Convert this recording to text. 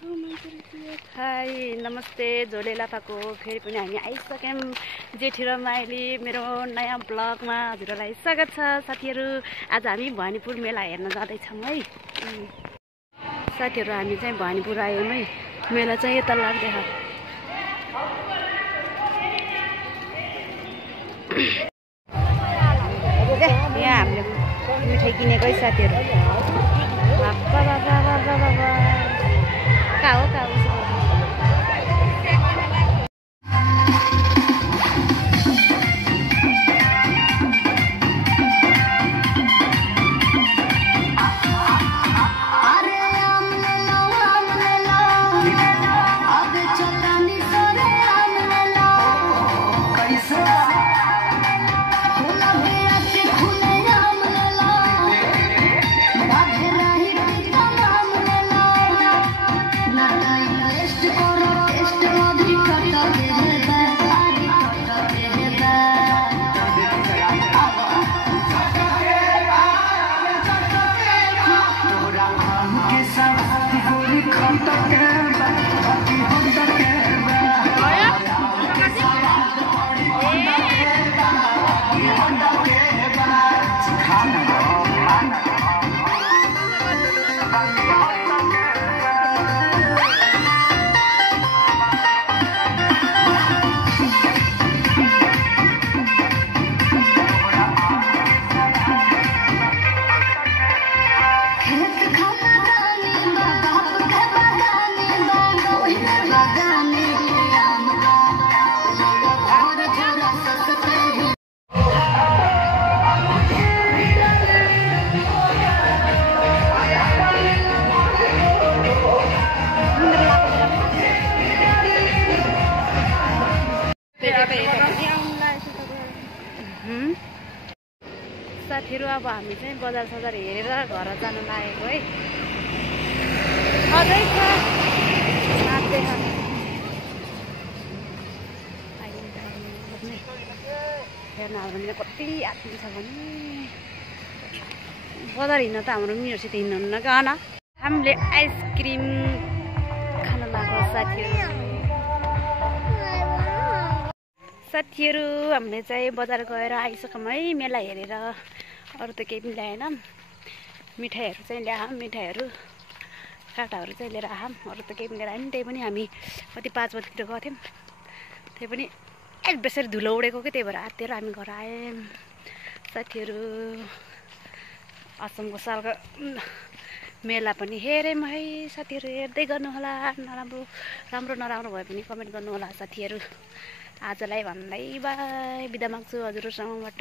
High नमस्ते झोले लाफाको फेरि पनि हामी आइसक्यौँ जेठी र माइली मेरो नयाँ ब्लगमा हजुरहरूलाई स्वागत छ साथीहरू। आज हामी भवानीपुर मेला हेर्न जाँदैछौँ है साथीहरू। हामी चाहिँ भवानीपुर आयौँ है। मेला चाहिँ यता लाग्दै यहाँ हामीले मिठाई किनेको है साथीहरू। कहाँ हो साथीहरू। अब हामी चाहिँ बजार सजार हेरेर घर जानु लागेको है। अझै छ नाच्दै हेर्न हाम्रो कति आत्मी छ भने बजार हिँड्न त हाम्रो मिरसित हिँड्नुहुन्न गएन। हामीले आइसक्रिम खान लाग्यो साथीहरू। हामीले चाहिँ बजार गएर आइसक्यौँ है मेला हेरेर। अरू त केही पनि ल्याएन। मिठाईहरू चाहिँ ल्याएँ, मिठाईहरू काटाहरू चाहिँ लिएर आएँ। अरू त केही पनि लिएर आएन। त्यही पनि हामी कति 5 बजीतिर गएको थियौँ। त्यही पनि एक बेसरी धुलो उडेको कि त्यही भएर आत्तिएर हामी घर आयौँ साथीहरू। असमको सालको मेला पनि हेऱ्यौँ है साथीहरू। हेर्दै गर्नुहोला। राम्रो नराम्रो भए पनि कमेन्ट गर्नुहोला साथीहरू। आजलाई भन्दै बाई बिदा माग्छु हजुरहरूसँगबाट।